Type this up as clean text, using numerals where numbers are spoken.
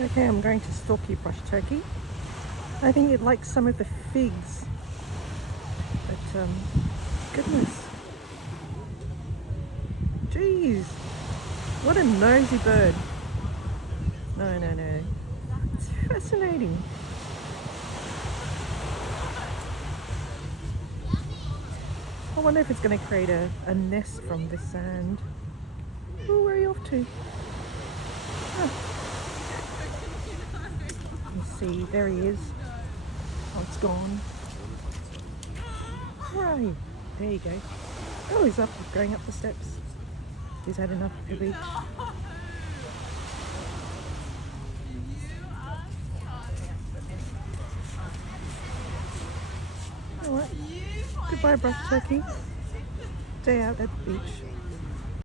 Okay, I'm going to stalk you, brush turkey. I think it likes some of the figs. But, goodness. Jeez. What a nosy bird. No, no, no. It's fascinating. I wonder if it's going to create a nest from the sand. Oh, where are you off to? Oh. Let me see. There he is. Oh, it's gone. Where are you? There you go. Oh, he's up, going up the steps. He's had enough of the beach. Alright. Goodbye, brush turkey. Stay out at the beach.